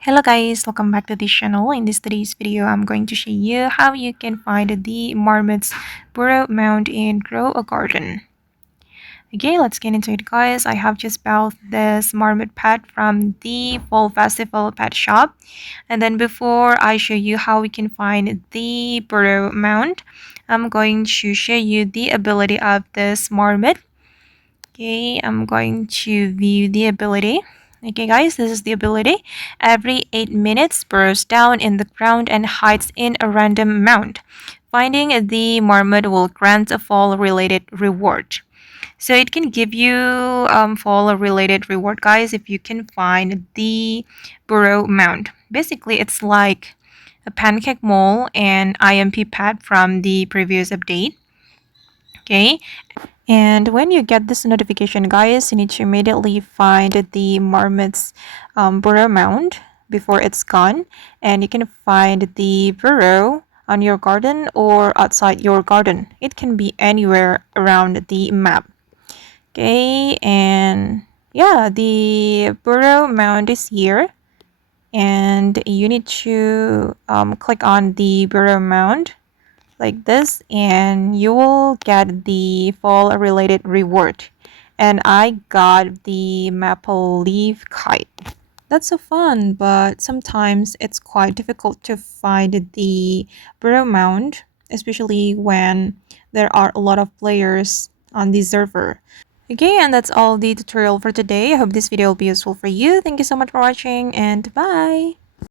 Hello guys, welcome back to this channel. In this today's video, I'm going to show you how you can find the Marmot's Burrow Mound and grow a garden. Okay, let's get into it guys. I have just bought this Marmot pet from the Fall Festival pet shop. And then before I show you how we can find the Burrow Mound, I'm going to show you the ability of this Marmot. Okay, I'm going to view the ability. Okay guys, this is the ability. Every 8 minutes, burrows down in the ground and hides in a random mound. Finding the marmot will grant a fall-related reward. So it can give you fall-related reward, guys, if you can find the burrow mound. Basically, it's like a pancake mole and IMP pad from the previous update. Okay, and when you get this notification, guys, you need to immediately find the marmot's burrow mound before it's gone. And you can find the burrow on your garden or outside your garden. It can be anywhere around the map. Okay, and yeah, the burrow mound is here. And you need to click on the burrow mound like this and you will get the fall related reward, and I got the maple leaf kite. That's so fun, but sometimes it's quite difficult to find the burrow mound, especially when there are a lot of players on the server. Okay, and that's all the tutorial for today. I hope this video will be useful for you. Thank you so much for watching and bye.